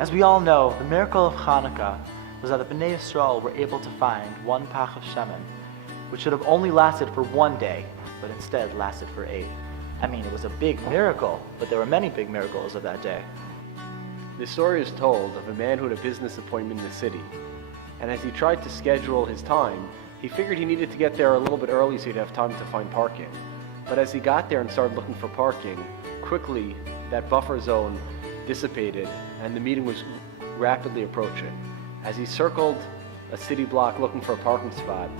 As we all know, the miracle of Chanukah was that the Bnei Yisrael were able to find one pach of shemen, which should have only lasted for one day, but instead lasted for 8. I mean, it was a big miracle, but there were many big miracles of that day. The story is told of a man who had a business appointment in the city, and as he tried to schedule his time, he figured he needed to get there a little bit early so he'd have time to find parking. But as he got there and started looking for parking, quickly that buffer zone dissipated and the meeting was rapidly approaching. As he circled a city block looking for a parking spot,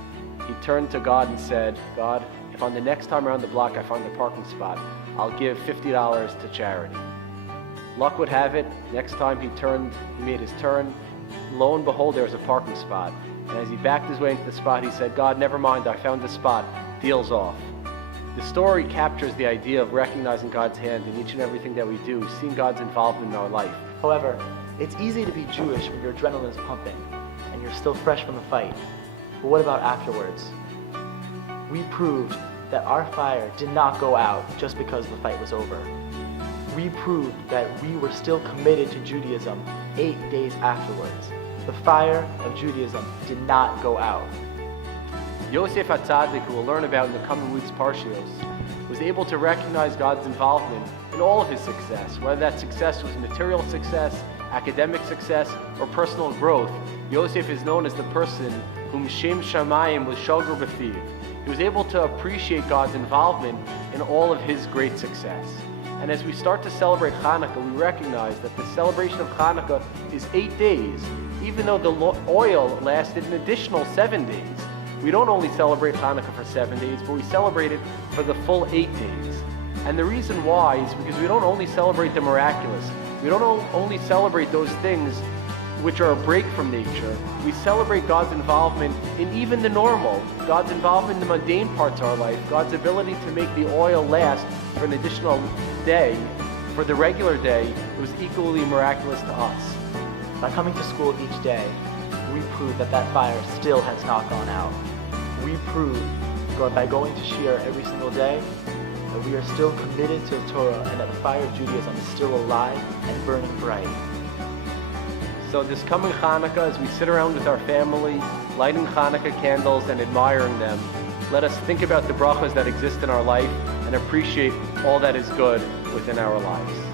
he turned to God and said, "God, if on the next time around the block I find a parking spot, I'll give $50 to charity." Luck would have it, next time he made his turn, lo and behold, there was a parking spot. And as he backed his way into the spot, he said, "God, never mind, I found the spot, deal's off." The story captures the idea of recognizing God's hand in each and everything that we do, seeing God's involvement in our life. However, it's easy to be Jewish when your adrenaline is pumping and you're still fresh from the fight. But what about afterwards? We proved that our fire did not go out just because the fight was over. We proved that we were still committed to Judaism 8 days afterwards. The fire of Judaism did not go out. Yosef HaTzadik, who we'll learn about in the coming week's Parshios, was able to recognize God's involvement in all of his success, whether that success was material success, academic success, or personal growth. Yosef is known as the person whom Shem Shamayim was shoger b'fiv. He was able to appreciate God's involvement in all of his great success. And as we start to celebrate Chanukah, we recognize that the celebration of Chanukah is 8 days, even though the oil lasted an additional 7 days. We don't only celebrate Chanukah for 7 days, but we celebrate it for the full 8 days. And the reason why is because we don't only celebrate the miraculous, we don't only celebrate those things which are a break from nature, we celebrate God's involvement in even the normal, God's involvement in the mundane parts of our life, God's ability to make the oil last for an additional day, for the regular day. It was equally miraculous to us. By coming to school each day, we prove that that fire still has not gone out. We prove by going to Shir every single day that we are still committed to the Torah and that the fire of Judaism is still alive and burning bright. So this coming Chanukah, as we sit around with our family, lighting Chanukah candles and admiring them, let us think about the brachas that exist in our life and appreciate all that is good within our lives.